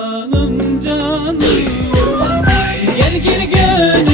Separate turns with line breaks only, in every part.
canım canım. Gel geri gönül.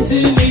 Acele